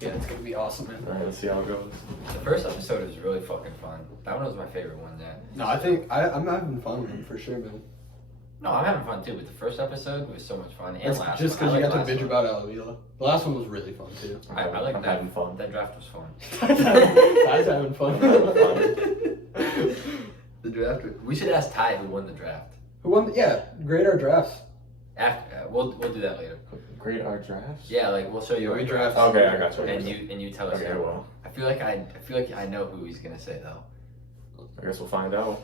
it's gonna be awesome, man. All right, let's see how it goes. The first episode was really fucking fun. That one was my favorite one, yeah. No, I think I'm having fun with him for sure, man. No, I'm having fun too, but the first episode was so much fun. And It's last just one. because you I got liked to bitch last about Alavila. The last one was really fun too. one. I like I'm that. having fun. That draft was fun. Ty's having fun. I'm having fun. The draft. We should ask Ty who won the draft. Who won? Yeah, grade our drafts. After, we'll do that later. Grade our drafts? Yeah, like we'll show you We our draft. Okay, I got you. And you tell us. Okay, who. well, I feel like I know who he's gonna say though. I guess we'll find out.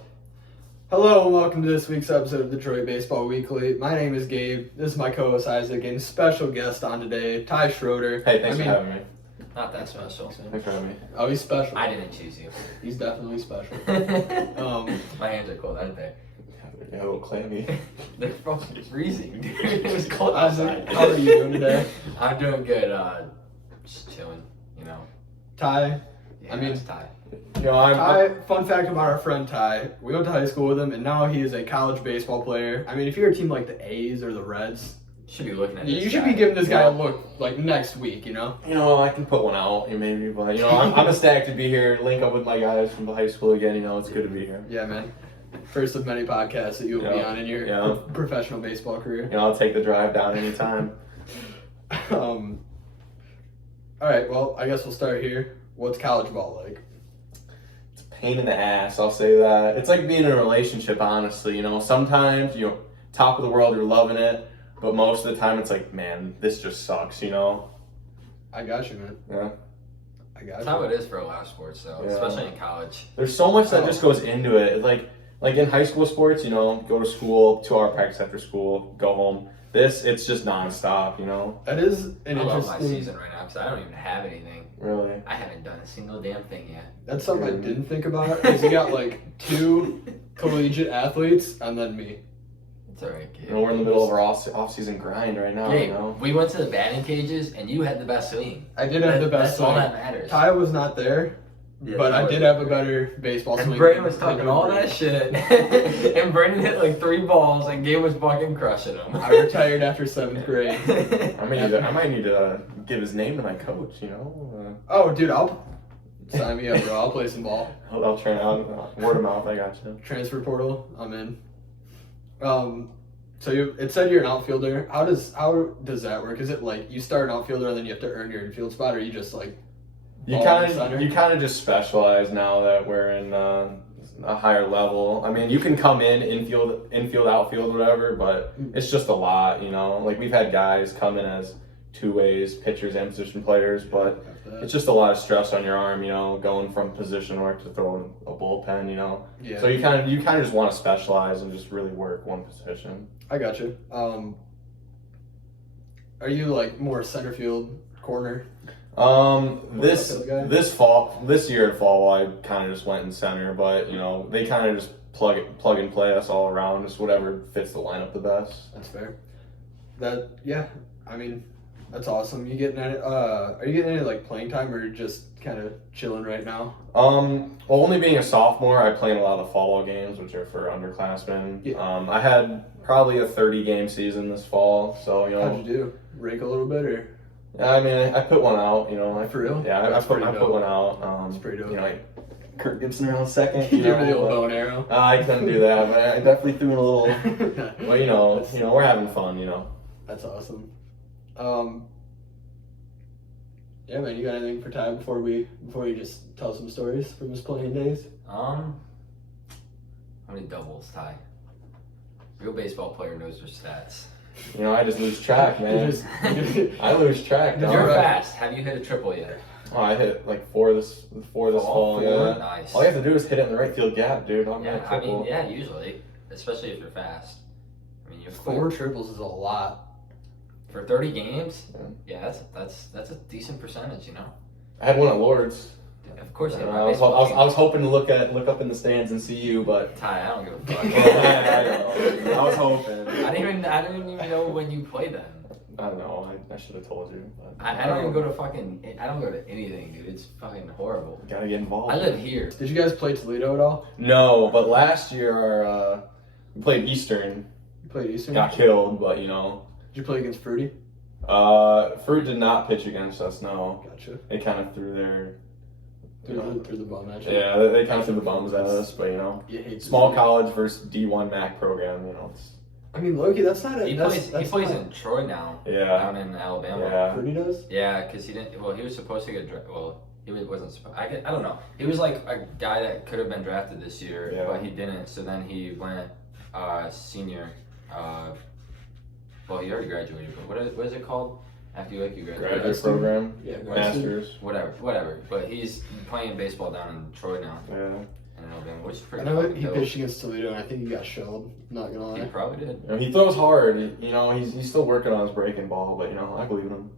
Hello and welcome to this week's episode of Detroit Baseball Weekly. My name is Gabe. This is my co-host Isaac and special guest on today, Ty Schroeder. Hey, thanks for having me. Not that special. Thanks for having me. Oh, he's special. I didn't choose you. He's definitely special. My hands are cold, aren't they? Yeah, a little clammy. They're fucking freezing, dude. It was cold Isaac, outside. how are you doing today? I'm doing good. Just chilling, you know. Ty. Yeah, I mean- it's Ty. You know, Ty, fun fact about our friend Ty, we went to high school with him and now he is a college baseball player. I mean, if you're a team like the A's or the Reds, Should be looking at you this should guy. be giving this guy Yeah. a look like next week, you know? You know, I can put one out, maybe, but, you know, I'm ecstatic to be here, link up with my guys from high school again, you know, it's good to be here. Yeah, man. First of many podcasts that you'll be Yeah. on in your Yeah. professional baseball career. You know, I'll take the drive down anytime. All right, well, I guess we'll start here. What's college ball like? It's a pain in the ass, I'll say that. It's like being in a relationship, honestly, you know, sometimes, you know, top of the world, you're loving it, but most of the time it's like, man, this just sucks, you know? I got you, man. Yeah. I got That's you. how it is for a lot of sports, though, Yeah. especially in college. There's so much that just goes into it. It's like in high school sports, you know, go to school, 2-hour practice after school, go home. This, it's just nonstop, you know? That is an I love my interesting. season right now because I don't even have anything. Really. I haven't done a single damn thing yet. That's something I didn't think about. Because you got like 2 collegiate athletes and then me. It's alright, You kid. know, we're in the middle of our off-season grind right now, Gabe, you know? we went to the batting cages and you had the best swing. I did have the best That's all swing. that matters. Ty was not there, Yeah, but Ty I was did have a better baseball swing. And Brandon was than talking all Brandon. that shit. And Brandon hit like 3 balls and Gabe was fucking crushing them. I retired after 7th grade. I might need to give his name to my coach, you know? Oh, dude, I'll sign me up, bro. I'll play some ball. I'll train out, word of mouth, I got you. Transfer portal, I'm in. So it said you're an outfielder. How does that work? Is it like you start an outfielder and then you have to earn your infield spot, or you just like You ball kind in center? of just specialize now that we're in a higher level. I mean, you can come in infield, outfield, whatever, but it's just a lot, you know. Like we've had guys come in as 2-ways, pitchers and position players, but it's just a lot of stress on your arm, you know, going from position work to throwing a bullpen, you know. Yeah. So you kind of just want to specialize and just really work one position. I got you. Are you like more center field, corner? This outfield guy? this year in fall, I kind of just went in center, but you know they kind of just plug and play us all around, just whatever fits the lineup the best. That's fair. I mean, that's awesome. You getting any? Are you getting any like playing time, or just kind of chilling right now? Well, only being a sophomore, I play in a lot of fall ball games, which are for underclassmen. Yeah. I had probably a 30-game season this fall, so you know. How'd you do? Rake a little bit, or? I mean, I put one out, you know. For real? Yeah, I That's put pretty one dope. out. That's pretty dope. You know, like Kirk Gibson around second. You You give me the know, old bow and arrow. I couldn't do that, but I definitely threw in a little. Well, you know, we're having fun, you know. That's awesome. Yeah, man. You got anything for Ty before we just tell some stories from his playing days? How many doubles, Ty? Real baseball player knows their stats. You know, I just lose track, man. You just- I lose track, You're dog. You're right. fast. Have you hit a triple yet? Oh, I hit like 4 this fall. Yeah. Nice. All you have to do is hit it in the right field gap, dude. I'm Yeah, not I triple. mean, yeah, usually, especially if you're fast. I mean, you're 4 triples is a lot. for 30 games. Yeah, that's a decent percentage, you know. I had one at Lords. Of course, you I have was hoping to look up in the stands and see you, but Ty, I don't give a fuck. I know. I was hoping. I didn't even know when you played then. I don't know. I should have told you. But I don't even go to I don't go to anything, dude. It's fucking horrible. Gotta get involved. I live here. Did you guys play Toledo at all? No, but last year we played Eastern. You played Eastern? Got killed, but you know. Did you play against Fruity? Fruit did not pitch against us. No, Gotcha. they kind of threw their. Through the bum at you. Yeah, they kind of threw the bums at us, but You hate to small see it. college versus D1 MAC program, it's. I mean, Loki, that's not a. He that's plays not, in Troy now. Yeah. Down in Alabama. Yeah. Fruity does? Yeah, because he didn't. Well, he was supposed to get drafted. Well, wasn't. I don't know. He was like a guy that could have been drafted this year, Yeah. but he didn't. So then he went senior. Well, he already graduated. But what is it called? After you graduate. Graduate program. Yeah, Masters. Whatever. But he's playing baseball down in Troy now. Yeah. In Alabama, which is I pretty. know fucking he dope. pitched against Toledo, and I think he got shelled. Not gonna He lie. probably did. He throws hard. He's still working on his breaking ball, but I believe in him.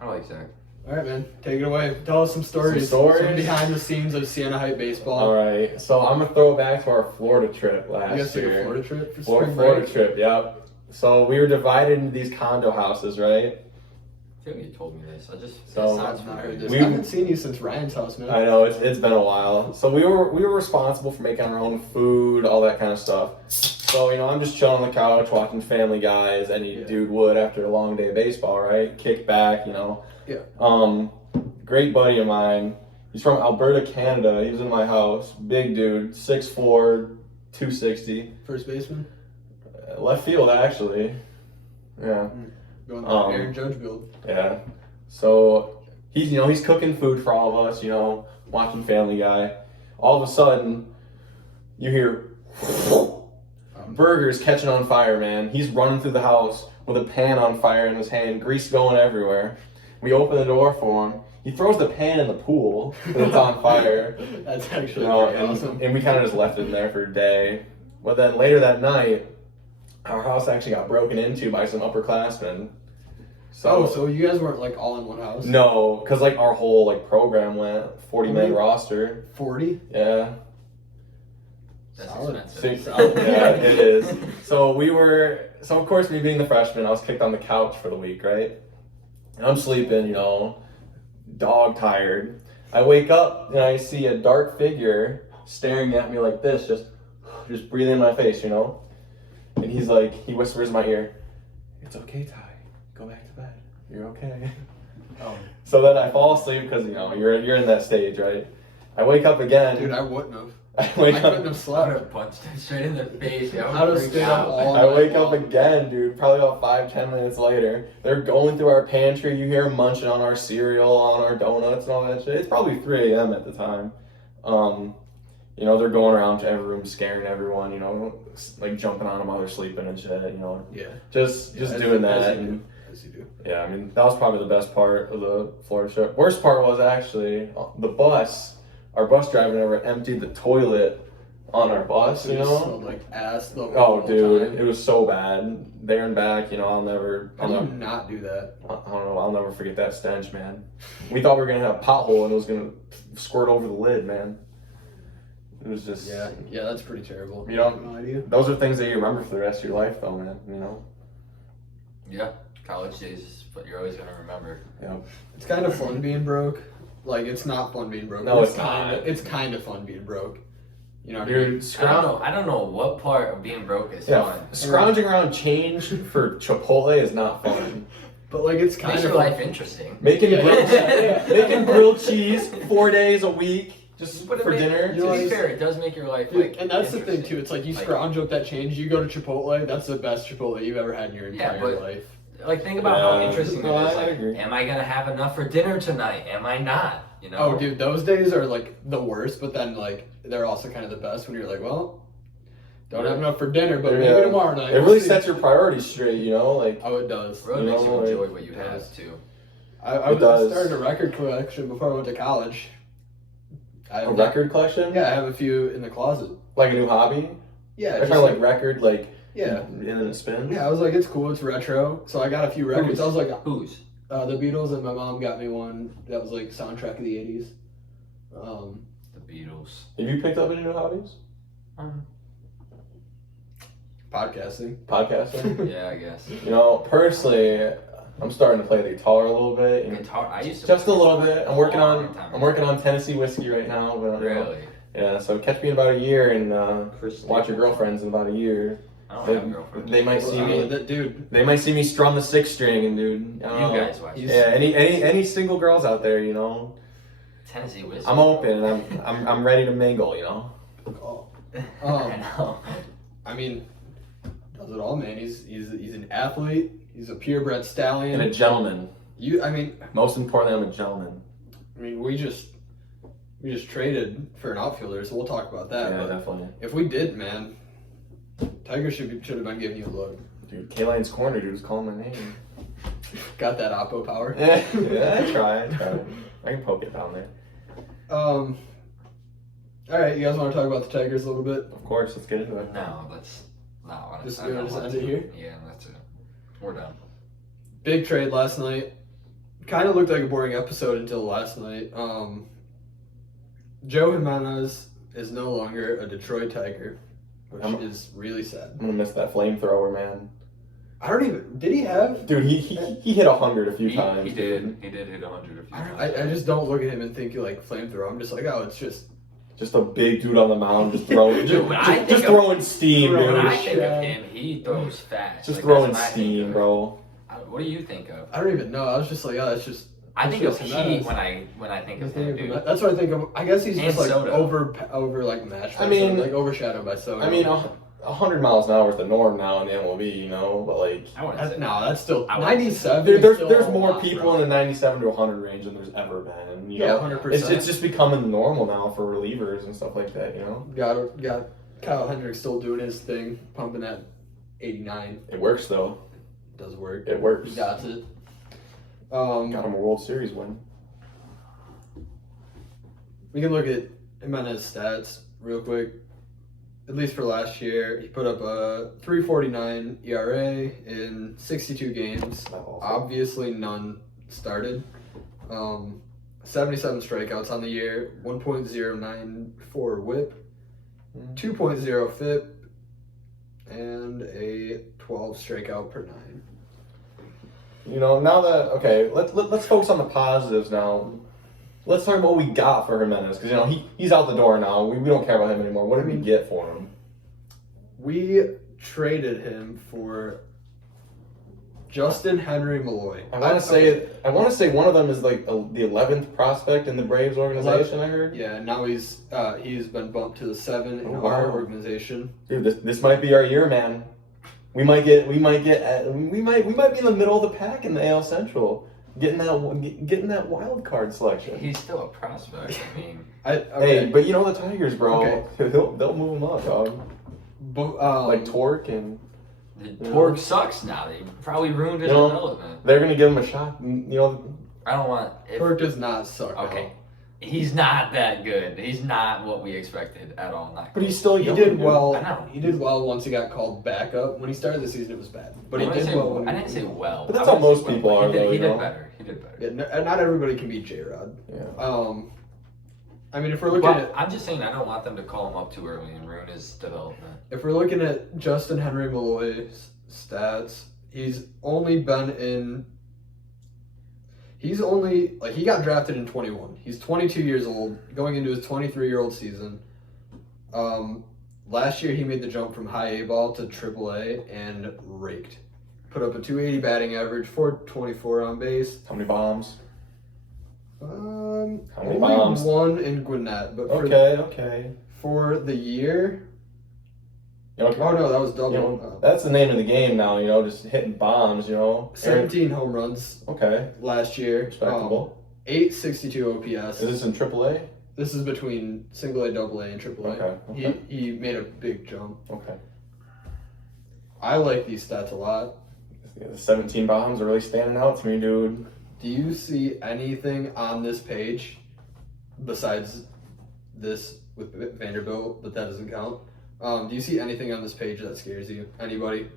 I like Zach. All right, man, take it away. Tell us some stories. Some behind the scenes of Siena Heights baseball. All right, so I'm gonna throw it back to our Florida trip last You guys took year. a Florida trip for Florida, spring break? trip, yep. So we were divided into these condo houses, right? I feel like you told me this. So- it sounds I've not heard this. We- I haven't seen you since Ryan's house, man. I know it's been a while. So we were responsible for making our own food, all that kind of stuff. So I'm just chilling on the couch watching Family Guy as any dude would after a long day of baseball, right? Kick back, Yeah. Great buddy of mine. He's from Alberta, Canada. He was in my house. Big dude, 6'4", 260. First baseman. Left field, actually. Yeah. Going the Aaron Judge build. Yeah. So he's cooking food for all of us, watching Family Guy. All of a sudden, you hear burgers catching on fire, man. He's running through the house with a pan on fire in his hand, grease going everywhere. We open the door for him. He throws the pan in the pool when it's on fire. That's actually pretty awesome. And we kind of just left it in there for a day. But then later that night, our house actually got broken into by some upperclassmen. So you guys weren't like all in one house? No, because our whole program went 40-man roster. 40? Yeah. That's Solid. expensive. Yeah, it is. So of course, me being the freshman, I was kicked on the couch for the week, right? And I'm sleeping, dog tired. I wake up and I see a dark figure staring at me like this, just breathing in my face, And he whispers in my ear, "It's okay, Ty. Go back to bed. You're okay." Oh. So then I fall asleep because you're in that stage, right? I wake up again. Dude, I wouldn't have. I I couldn't have I would slept. have punched him straight in the face. I I would would've freak stayed up out. all I wake night up long. again, dude. Probably about 5-10 minutes later. They're going through our pantry. You hear them munching on our cereal, on our donuts, and all that shit. It's probably 3 a.m. at the time. They're going around to every room, scaring everyone. Jumping on them while they're sleeping and shit. Yeah. Just doing that. And, As you do. yeah, that was probably the best part of the Florida trip. Worst part was actually the bus. Our bus driver never emptied the toilet on our bus. It just smelled like ass the Oh, whole dude, time. it was so bad. There and back, How do you not do that? I don't know. I'll never forget that stench, man. We thought we were gonna have a pothole and it was gonna squirt over the lid, man. It was just. Yeah, that's pretty terrible. You don't- No idea. Those are things that you remember for the rest of your life, though, man. Yeah, college days is what you're always gonna remember. It's kind of fun being broke. It's not fun being broke. No, it's kinda, not. It's kind of fun being broke. You know what I mean? Dude, I don't know what part of being broke is yeah, fun. scrounging around change for Chipotle is not fun. But it's kind Makes of your life interesting. Making grilled cheese 4 days a week just But for dinner. You know, To be it's- fair, it does make your life Dude, and that's the thing interesting. too. It's you Like- scrounge up that change. You go to Chipotle. That's the best Chipotle you've ever had in your Yeah, entire but- life. Think about how Yeah. interesting No, it is. I agree. Am I gonna have enough for dinner tonight? Am I not? Oh, dude, those days are the worst. But then they're also kind of the best when you're well, don't have enough for dinner, but maybe tomorrow night. It we'll really see. sets your priorities straight, Oh, it does. Really You makes know, you enjoy like- what you have too. I started a record collection before I went to college. I A have record collection? Yeah, I have a few in the closet. Like a new hobby? Yeah, I kind of record, yeah. and then it spins? Yeah, I was it's cool, it's retro. So I got a few records. I was Whose? the Beatles, and my mom got me one that was soundtrack of the 80s. The Beatles. Have you picked up any new hobbies? Podcasting. Podcasting? Yeah, I guess. Personally, I'm starting to play the guitar a little bit. And Guitar. I used to. just a play little guitar bit. a I'm working long time on Tennessee whiskey right now. But, Really? Yeah, so catch me in about a year and Chris watch your girlfriends in about a year. I don't have a girlfriend. They might see me. Dude. They might see me strum the sixth string, and dude. You guys watch. Yeah, any single girls out there, you know. Tennessee Whiskey. I'm open, and I'm ready to mingle, you know. I know. I mean, does it all, man. He's an athlete. He's a purebred stallion And a gentleman. Most importantly, I'm a gentleman. we just traded for an outfielder, so we'll talk about that. Yeah, but definitely. if we did, man, Tiger should have been giving you a look. Dude, K-Line's corner, dude, was calling my name. Got that oppo power. Yeah, I try. I can poke it down there. All right, you guys want to talk about the Tigers a little bit? Of course, let's get into it. No, let's not. Just end it here? Yeah, that's it. We're done. Big trade last night. Kind of looked like a boring episode until last night. Joe Jimenez is no longer a Detroit Tiger, which is really sad. I'm gonna miss that flamethrower, man. Did he have? Dude, he hit 100 a few times. He did hit 100 a few times. I just don't look at him and think like flamethrower. I'm just like, oh, it's just a big dude on the mound, just throwing, Dude, just throwing steam, When dude. I think of him, he throws fast. Just Like, throwing that's what I think steam, of. bro. What do you think of? I don't even know. I was just like, oh, that's just. I think of just Heat Jimenez. when I think of him, dude. That's what I think of. I guess he's And just like Soto. over like matched. I mean, like overshadowed by Soto. I mean, 100 miles an hour is the norm now in the MLB, you know, but like. I wouldn't say that's still I wouldn't 97. Dude, is still there's a more lot, people bro. in the 97 to 100 range than there's ever been. You Yeah, know? 100%. It's just becoming normal now for relievers and stuff like that, you know? Got Kyle Hendricks still doing his thing, pumping at 89. It works, though. Does work. It works. He got it. Got him a World Series win. We can look at Jimenez's stats real quick. At least for last year, he put up a 3.49 ERA in 62 games. Obviously, none started. 77 strikeouts on the year, 1.094 WHIP, 2.0 FIP, and a 12 strikeout per nine. You know, now that let's focus on the positives now. Let's talk about what we got for Jimenez, because you know he's out the door now. We don't care about him anymore. What did we get for him? We traded him for Justin Henry Malloy. I want to say one of them is like the 11th prospect in the Braves organization. I heard. Yeah, now he's been bumped to the 7 in our organization. Dude, this might be our year, man. We might be in the middle of the pack in the AL Central, getting that wild card selection. He's still a prospect. I mean, Hey, but you know the Tigers, bro. Okay. They'll move him up, dog. Like Torque and. Torque sucks now. They probably ruined his development. They're gonna give him a shot. You know. I don't want. Torque does not suck. Okay. He's not that good. He's not what we expected at all. But he's still young. He did well. I know. He did well once he got called back up. When he started the season, it was bad. But he did well. I didn't say well. But that's how most people are. He did though, better. He did better. Yeah, not everybody can be J-Rod. Yeah. I mean, if we're looking at, I'm just saying I don't want them to call him up too early and ruin his development. if we're looking at Justin Henry Malloy's stats, he's only been in. He's only he got drafted in 21. He's 22 years old, going into his 23-year-old season. Last year he made the jump from high A ball to triple A and raked. Put up a 280 batting average, 424 on base. How many bombs? Only bombs? one in Gwinnett, but Okay. for the year. Okay. Oh no, that was double. You know, that's the name of the game now. You know, just hitting bombs. You know. 17 home runs Okay. last year. Respectable. 862 OPS. Is this in AAA? This is between single A, double A, and triple A. Okay. He made a big jump. Okay. I like these stats a lot. Yeah, the 17 bombs are really standing out to me, dude. Do you see anything on this page besides this with Vanderbilt, but that doesn't count? Do you see anything on this page that scares you? Anybody?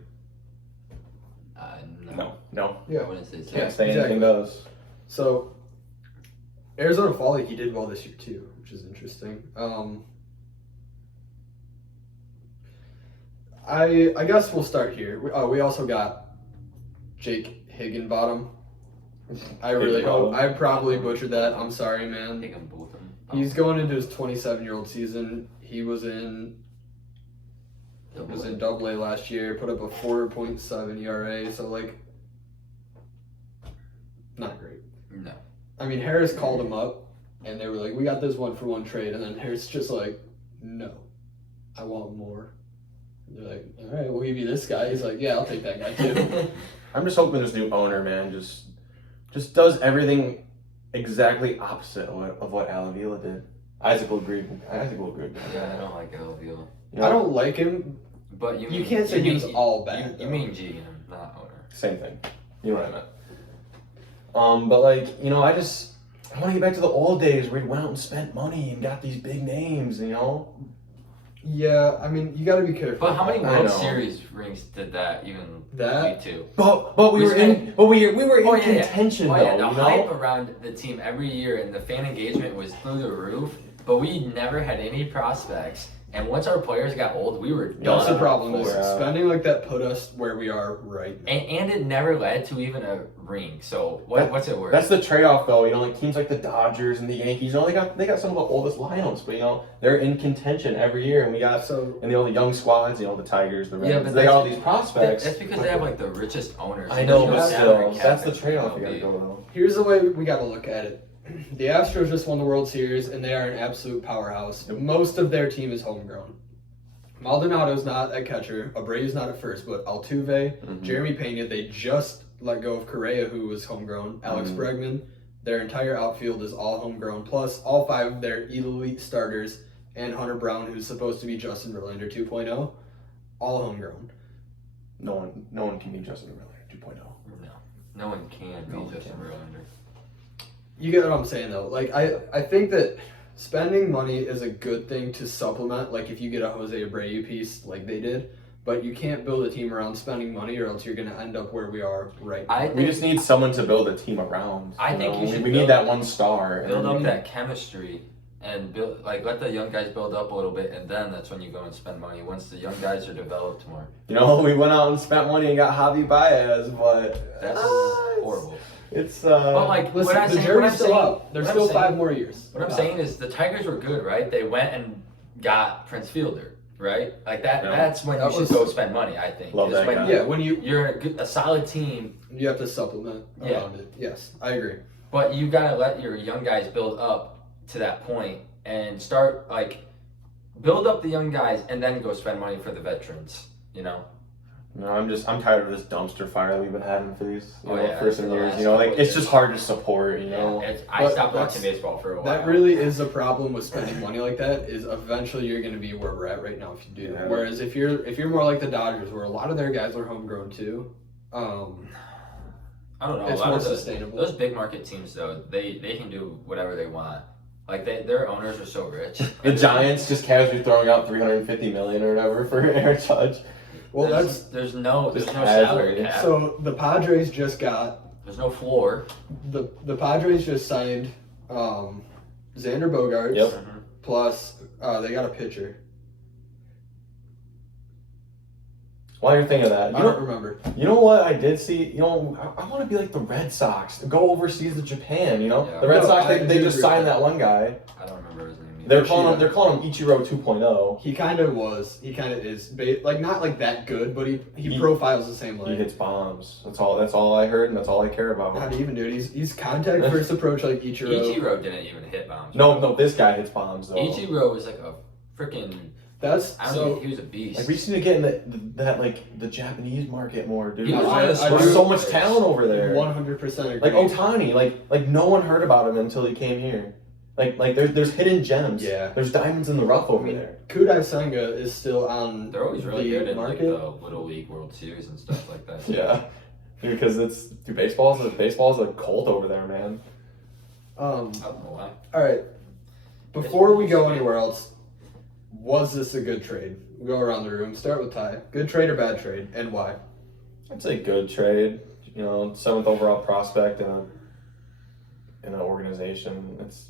No. Yeah. I wouldn't say so. Can't say anything does. So, Arizona Fall League, he did well this year too, which is interesting. I guess we'll start here. We also got Jake Higginbottom. I really hope. I probably butchered that. I'm sorry, man. Higginbotham. He's going into his 27-year-old season. He was in was in Double A last year, put up a 4.7 ERA. So like, not great. No. I mean, Harris called him up, and they were like, "We got this 1-for-1 trade," and then Harris just like, "No, I want more." And they're like, "All right, we'll give you this guy." He's like, "Yeah, I'll take that guy too." I'm just hoping this new owner, man, just does everything exactly opposite of what Al Avila did. Isaac will agree. Isaac will agree. Yeah, I don't like Al Avila. I don't like him. But You can't say he was all bad. You mean GM, not owner. Same thing. You know what I meant. But like, you know, I want to get back to the old days where he went out and spent money and got these big names, you know? Yeah, I mean, you got to be careful. But how many I World know. Series rings did that even That- lead to? But we were in contention Oh, though, yeah, the you hype know? around the team every year and the fan engagement was through the roof, but we never had any prospects. And once our players got old, we were done. That's the problem. Is Yeah. spending like that put us where we are right now. And it never led to even a ring. So what's it worth? That's the trade-off though, you know, like teams like the Dodgers and the Yankees, you know, they got some of the oldest lineups, but you know, they're in contention every year, and we got and the young squads, you know, the Tigers, the Reds, Yeah, but they got all these That's prospects. because they have like the richest owners. I know, There's but no still, salary cap that's the in trade-off you MLB. gotta go though. Here's the way we got to look at it. The Astros just won the World Series, and they are an absolute powerhouse. Most of their team is homegrown. Maldonado's not at catcher. Abreu's not at first, but Altuve, Jeremy Pena, they just let go of Correa, who was homegrown. Alex Bregman, their entire outfield is all homegrown. Plus, all 5 of their elite starters and Hunter Brown, who's supposed to be Justin Verlander 2.0, all homegrown. No one can be Justin Verlander 2.0. No one can No be one Justin can. Verlander. You get what I'm saying, though. Like, I think that spending money is a good thing to supplement, like if you get a Jose Abreu piece like they did, but you can't build a team around spending money or else you're going to end up where we are right now. We just need someone to build a team around. I think you should We build- need that one star. Build and- up that chemistry and build let the young guys build up a little bit, and then that's when you go and spend money once the young guys are developed more. You know, we went out and spent money and got Javi Baez, but That's horrible. It's But like Listen, what I'm the saying, jury's still out. There's what I'm still saying- 5 more years. What I'm saying is the Tigers were good, right? They went and got Prince Fielder, right? Like that. Yeah. That's when That you should was- go spend money. I think. Love is that when guy. Yeah, when you're a solid team, you have to supplement Yeah. around it. Yes, I agree. but you gotta let your young guys build up to that point and start build up the young guys and then go spend money for the veterans. You know. No, I'm tired of this dumpster fire that we've been having for these Yeah, first for the years. last You know, like couple it's just hard to support. You know, I But stopped that's- watching baseball for a while. That really is a problem with spending money like that. Is eventually you're going to be where we're at right now if you do. Yeah. Whereas if you're more like the Dodgers, where a lot of their guys are homegrown too, I don't know. it's a lot more of sustainable. Those big market teams, though, they can do whatever they want. Like their owners are so rich. the Giants just casually throwing out $350 million or whatever for Aaron Judge. Well, there's no Just salary casually. cap. so the Padres just got There's no floor. the Padres just signed Xander Bogaerts. Yep. Plus, they got a pitcher. While you're thinking of that, I don't remember. you know what I did see? You know, I want to be like the Red Sox. Go overseas to Japan. You know, Yeah. the Red No, Sox I they do just agree signed with that one guy. I don't remember his name either. They're calling him Ichiro 2.0. He kind of was. He kind of is. Like not like that good, but he He- profiles the same He way. hits bombs. That's all I heard, and that's all I care How about. do you even do it? He's contact first approach like Ichiro. Ichiro didn't even hit bombs. No, this guy hits bombs though. Ichiro was like a freaking. That's I don't so. know. He was a beast. Like we just need to get in that like the Japanese market more, dude. He was one of the There's smartest so much players. talent over there. 100% agree. Like Otani, like no one heard about him until he came here. Like there's hidden gems. Yeah. There's diamonds in the rough over there. Kudai Senga is still on They're always really the good in like market. the Little League World Series and stuff like that. Yeah. Because baseball's a cult over there, man. I don't know why. All right. Before we go anywhere else, was this a good trade? We'll go around the room. Start with Ty. Good trade or bad trade, and why? I'd say good trade. You know, 7th overall prospect in an organization. It's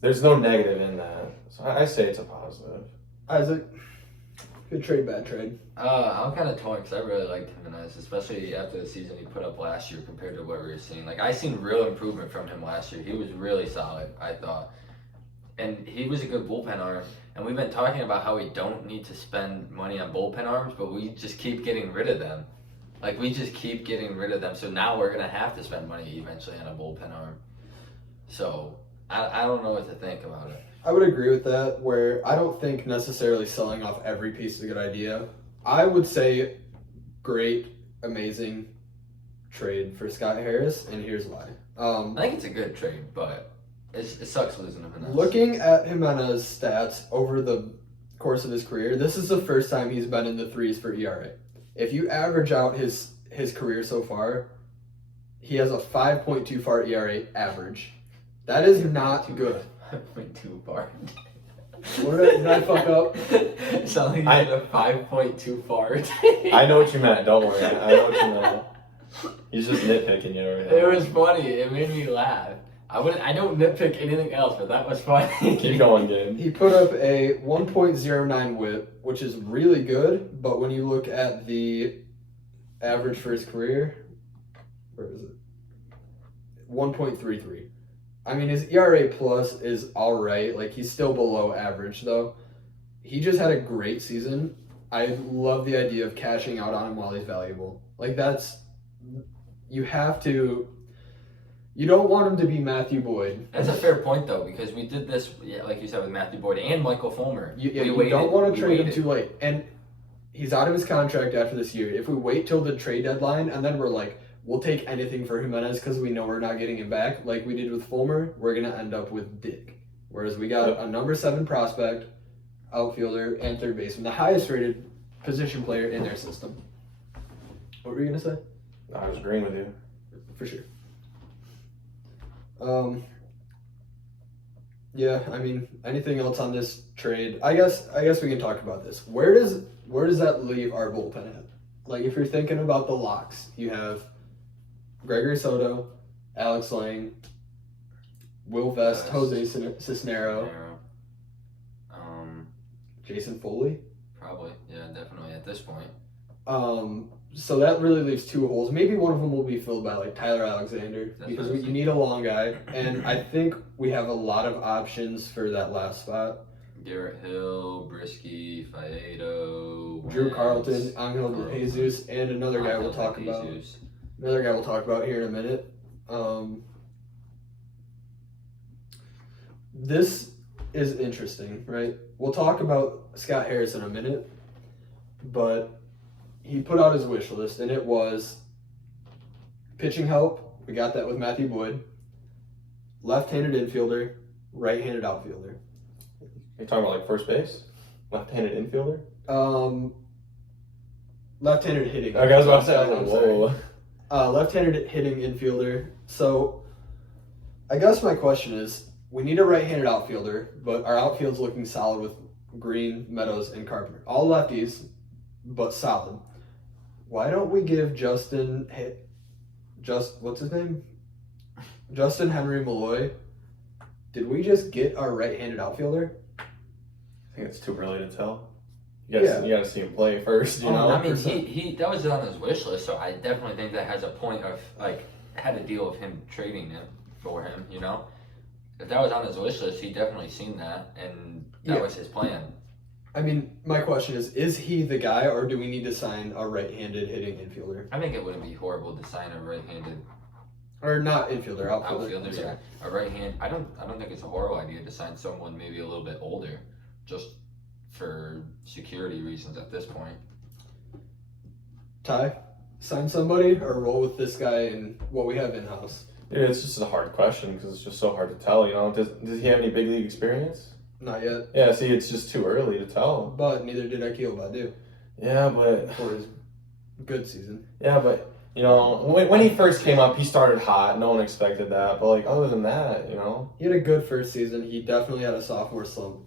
there's no negative in that. So I say it's a positive. Isaac, good trade, bad trade. I'm kind of torn because I really liked Jimenez, especially after the season he put up last year compared to what we were seeing. Like I seen real improvement from him last year. He was really solid, I thought. and he was a good bullpen arm. And we've been talking about how we don't need to spend money on bullpen arms, but we just keep getting rid of them. Like, we just keep getting rid of them. So now we're going to have to spend money eventually on a bullpen arm. So I don't know what to think about it. I would agree with that, where I don't think necessarily selling off every piece is a good idea. I would say great, amazing trade for Scott Harris, and here's why. I think it's a good trade, but it sucks losing him. Looking at Jimenez's stats over the course of his career, this is the first time he's been in the threes for ERA. If you average out his career so far, he has a 5.24 ERA average. That is not good. 5.2 far. What did I fuck up? It sounds like you had a 5.2 far. I know what you meant. Don't worry. I know what you meant. He's just nitpicking you right now. It was funny. It made me laugh. I don't nitpick anything else, but that was funny. Keep going, Gabe. He put up a 1.09 whip, which is really good, but when you look at the average for his career, where is it? 1.33. I mean, his ERA plus is all right. Like, he's still below average, though. He just had a great season. I love the idea of cashing out on him while he's valuable. Like, you have to, you don't want him to be Matthew Boyd. That's a fair point, though, because we did this, like you said, with Matthew Boyd and Michael Fulmer. You don't want to trade him too late. And he's out of his contract after this year. If we wait till the trade deadline and then we're like, we'll take anything for Jimenez because we know we're not getting him back, like we did with Fulmer, we're going to end up with Dick. Whereas we got a number 7 prospect, outfielder, and third baseman, the highest rated position player in their system. What were you going to say? I was agreeing with you. For sure. Yeah, I mean, anything else on this trade? I guess we can talk about this. Where does that leave our bullpen at? Like, if you're thinking about the locks, you have Gregory Soto, Alex Lang, Will Vest, Jose Cisnero, Jason Foley. Probably, yeah, definitely at this point. So that really leaves 2 holes. Maybe one of them will be filled by like Tyler Alexander because you need a long guy, and I think we have a lot of options for that last spot. Garrett Hill, Brisky, Faedo, Drew Carlton, Angel De Jesus, and another guy we'll talk about. Another guy we'll talk about here in a minute. This is interesting, right? We'll talk about Scott Harris in a minute, but he put out his wish list, and it was pitching help. We got that with Matthew Boyd. Left-handed infielder, right-handed outfielder. You're talking about like first base? Left-handed infielder? Left-handed hitting. Okay, I was about to say, I was like, whoa. Left-handed hitting infielder. So, I guess my question is, we need a right-handed outfielder, but our outfield's looking solid with Green, Meadows, and Carpenter. All lefties, but solid. Why don't we give what's his name? Justin Henry Malloy. Did we just get our right-handed outfielder? I think it's too early to tell. You gotta see him play first, you know? I mean, he that was on his wish list, so I definitely think that has a point of, like, had a deal of him trading him for him, you know? If that was on his wish list, he definitely seen that, and that was his plan. I mean, my question is he the guy, or do we need to sign a right-handed hitting infielder? I think it wouldn't be horrible to sign a right-handed or not infielder, outfielder. Yeah. A right hand. I don't think it's a horrible idea to sign someone maybe a little bit older, just for security reasons at this point. Ty, sign somebody or roll with this guy and what we have in-house? Dude, it's just a hard question because it's just so hard to tell, you know? Does he have any big league experience? Not yet. Yeah, see, it's just too early to tell. But neither did Akil Badu. Yeah, but... For his good season. Yeah, but, you know, when he first came up, he started hot. No one expected that. But, like, other than that, you know... He had a good first season. He definitely had a sophomore slump.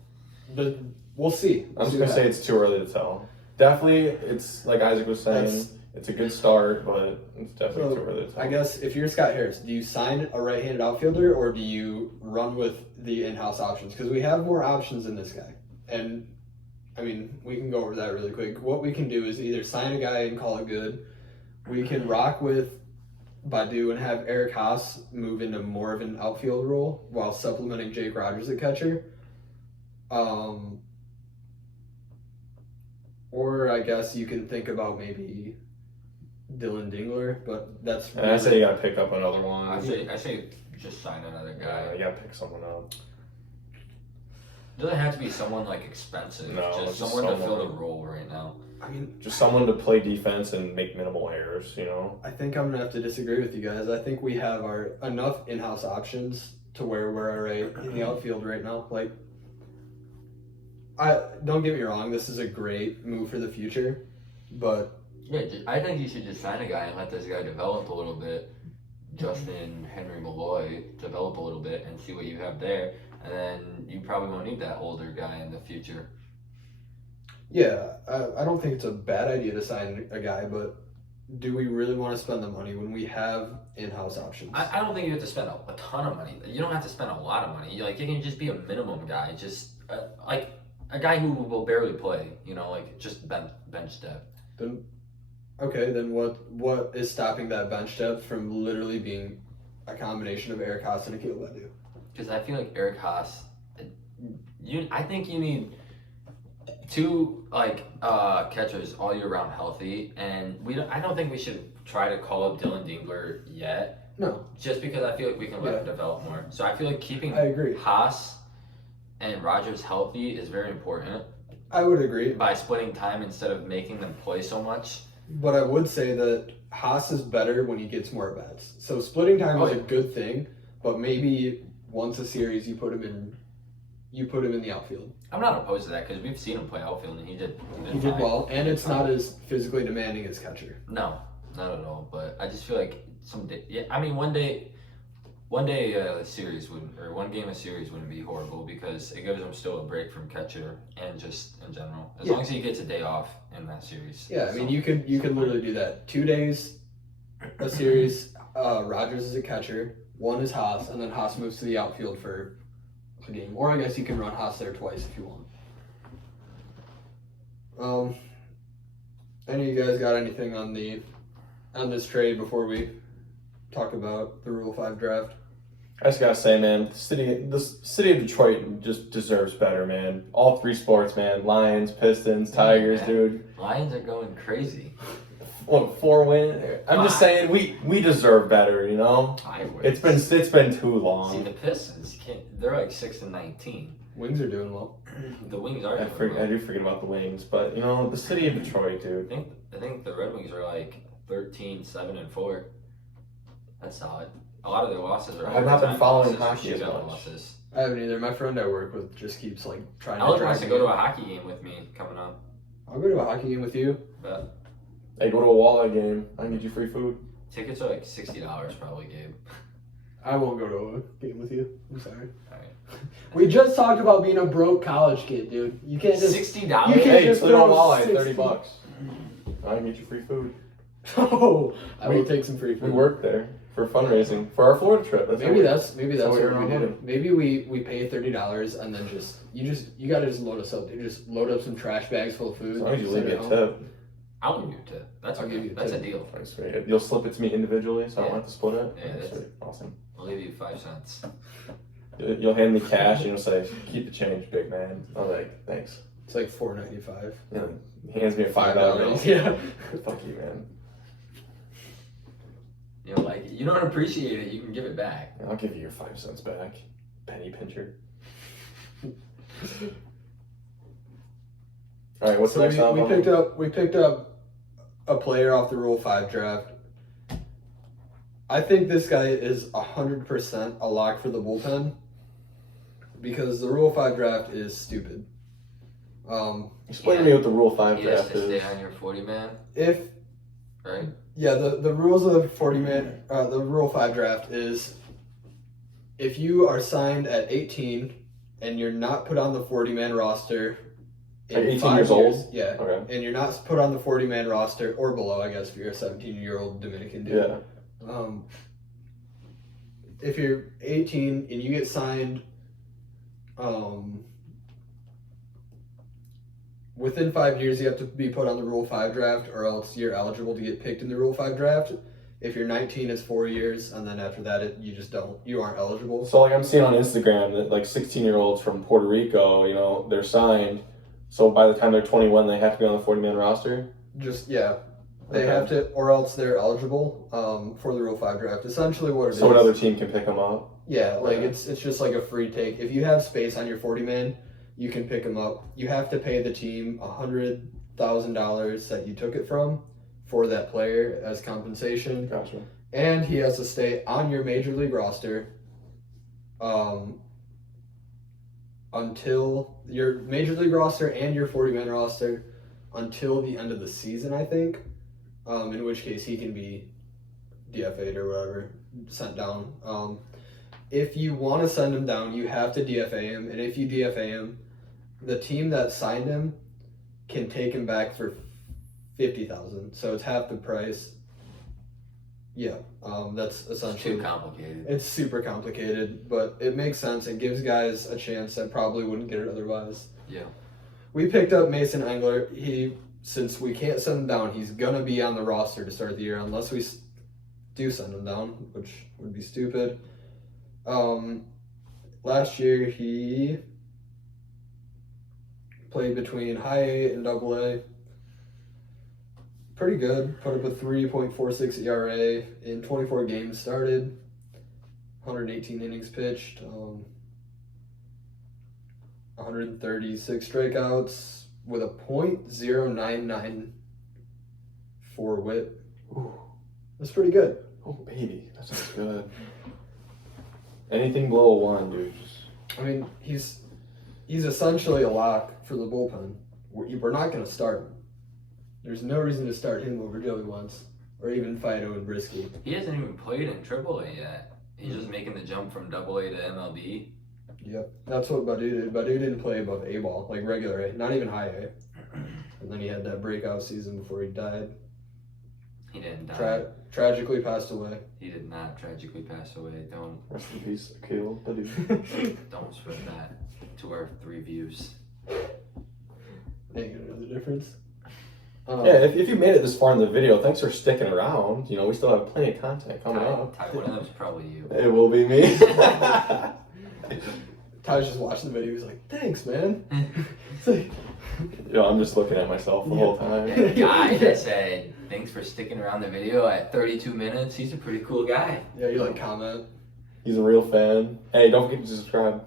But we'll see. I'm just going to say it's too early to tell. Definitely, it's, like Isaac was saying, it's a good start, but it's definitely too early to tell. I guess if you're Scott Harris, do you sign a right-handed outfielder or do you run with the in-house options? Because we have more options than this guy. And, I mean, we can go over that really quick. What we can do is either sign a guy and call it good. We can rock with Badu and have Eric Haas move into more of an outfield role while supplementing Jake Rogers at catcher. Or I guess you can think about maybe Dylan Dingler, but that's. And I say you gotta pick up another one. I say just sign another guy. You gotta pick someone up. It doesn't have to be someone like expensive. No, just just someone to fill someone. the role right now. I mean, Just someone to play defense and make minimal errors, you know? I think I'm gonna have to disagree with you guys. I think we have enough in-house options to where we're alright in the outfield right now. Like, I don't get me wrong, this is a great move for the future, but Yeah, I think you should just sign a guy and let this guy develop a little bit. Justin Henry Malloy develop a little bit and see what you have there, and then you probably won't need that older guy in the future. yeah, I don't think it's a bad idea to sign a guy, but do we really want to spend the money when we have in-house options? I don't think you have to spend a ton of money. You don't have to spend a lot of money. Like, you can just be a minimum guy, just like a guy who will barely play. You know, like just bench depth. Then what is stopping that bench depth from literally being a combination of Eric Haas and Akil Baddoo? Because I feel like Eric Haas, I think you need two catchers all year round healthy, and I don't think we should try to call up Dylan Dingler yet. No. Just because I feel like we can let him develop more. So I feel like keeping I agree. Haas and Rogers healthy is very important. I would agree. By splitting time instead of making them play so much. But I would say that Haas is better when he gets more at bats. So splitting time is a good thing, but maybe once a series you put him in the outfield. I'm not opposed to that because we've seen him play outfield and he did did well, and it's not as physically demanding as catcher. No, not at all. But I just feel like one day a series wouldn't, or one game a series wouldn't be horrible because it gives him still a break from catcher and just in general. As long as he gets a day off in that series. Yeah, I mean you could literally do that. 2 days a series, Rogers is a catcher, one is Haas, and then Haas moves to the outfield for a game. Or I guess you can run Haas there twice if you want. Any of you guys got anything on this trade before we talk about the Rule 5 draft? I just gotta say, man, the city of Detroit just deserves better, man. All three sports, man. Lions, Pistons, Tigers, dude. Lions are going crazy. What, 4 win? I'm just saying, we deserve better, you know. It's been too long. See, the Pistons they're like 6-19. Wings are doing well. The Wings are. I do forget about the Wings, but you know the city of Detroit, dude. I think the Red Wings are like 13-7-4. That's solid. A lot of their losses are. I've not been following hockey as shootout much. Losses. I haven't either. My friend I work with just keeps like trying to. Alex drag wants to me go to in. a hockey game with me coming up. I'll go to a hockey game with you. But Hey, go to a Walleye game. I can get you free food. tickets are like $60 probably, Gabe. I won't go to a game with you. I'm sorry. Alright. We just talked about being a broke college kid, dude. You can't just. $60? You can't Hey, just go to a throw Walleye, 60. $30. I can get you free food. Oh, I will take some free food. We work there for fundraising for our Florida trip. Maybe that's what we we're do. doing. Maybe we pay $30 and then you gotta just load us up. Dude. Just load up some trash bags full of food. As long as you send leave me it a home. tip. I'll give you a tip. That's I'll okay. give you a That's tip. a deal. That's sweet. You'll slip it to me individually, so I don't have to split it. Yeah, That's that's- sweet. Awesome. I'll give you 5 cents. You'll hand me cash and you'll say, "Keep the change, big man." I'm like, "Thanks." It's like $4.95. You know, he hands me a $5 bill. Yeah. Fuck you, man. You know, like, you don't appreciate it, you can give it back. I'll give you your 5 cents back, penny pincher. All right, what's the next So album? we picked up a player off the Rule 5 draft. I think this guy is 100% a lock for the bullpen because the Rule 5 draft is stupid. Explain to me what the Rule 5 He has draft to stay is. on your 40-man, If right? Yeah, the rules of the 40-man, the Rule 5 draft is if you are signed at 18 and you're not put on the 40-man roster in Like 18 5 years old? yeah, Okay. and you're not put on the 40-man roster or below, I guess, if you're a 17-year-old Dominican dude. Yeah. If you're 18 and you get signed within 5 years, you have to be put on the Rule 5 draft or else you're eligible to get picked in the Rule 5 draft. If you're 19, it's 4 years, and then after that, you aren't eligible. So like I'm seeing on Instagram that like 16-year-olds from Puerto Rico, you know, they're signed. So by the time they're 21, they have to be on the 40-man roster. They have to, or else they're eligible for the Rule 5 draft. Essentially, what it is. So another team can pick them up. Yeah, like it's just like a free take. If you have space on your 40-man, you can pick them up. You have to pay the team $100,000 that you took it from for that player as compensation. Gotcha. And he has to stay on your major league roster until your major league roster and your 40-man roster until the end of the season, I think. In which case he can be DFA'd or whatever, sent down. If you want to send him down, you have to DFA him. And if you DFA him, the team that signed him can take him back for $50,000, so it's half the price. Yeah, that's essentially. It's too complicated. It's super complicated, but it makes sense. It gives guys a chance that probably wouldn't get it otherwise. Yeah. We picked up Mason Engler. Since we can't send him down, he's gonna be on the roster to start the year unless we do send him down, which would be stupid. Last year he played between high A and double A. Pretty good. Put up a 3.46 ERA in 24 games started, 118 innings pitched, 136 strikeouts with a .0994 WHIP. Ooh. That's pretty good. Oh baby, that sounds good. Anything below 1, dude. I mean, he's essentially a lock for the bullpen. We're not going to start him. There's no reason to start him over Joey Wentz or even Fido and Brisky. He hasn't even played in AAA yet. He's just making the jump from AA to MLB. Yep, that's what Badu did. Badu didn't play above A ball, like regular A, not even high A. And then he had that breakout season before he died. He didn't die. Tragically passed away. He did not tragically pass away. Don't Rest in peace, Akil. Badu. don't spread that to our 3 views. Ain't gonna know the difference. Yeah, if you made it this far in the video, thanks for sticking around. You know, we still have plenty of content coming up. Ty, one of them's probably you. It will be me. Ty's just watching the video. He's like, "Thanks, man." It's like, You know, I'm just looking at myself the whole time. That guy that said, thanks for sticking around the video at 32 minutes. He's a pretty cool guy. yeah, you like comment. He's a real fan. Hey, don't forget to subscribe.